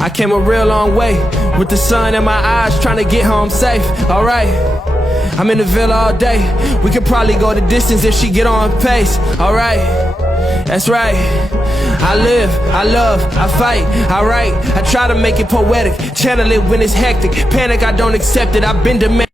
I came a real long way with the sun in my eyes, trying to get home safe. Alright, I'm in the villa all day. We could probably go the distance if she get on pace. Alright, that's right. I live, I love, I fight, I write. I try to make it poetic, channel it when it's hectic. Panic, I don't accept it. I've been demanding.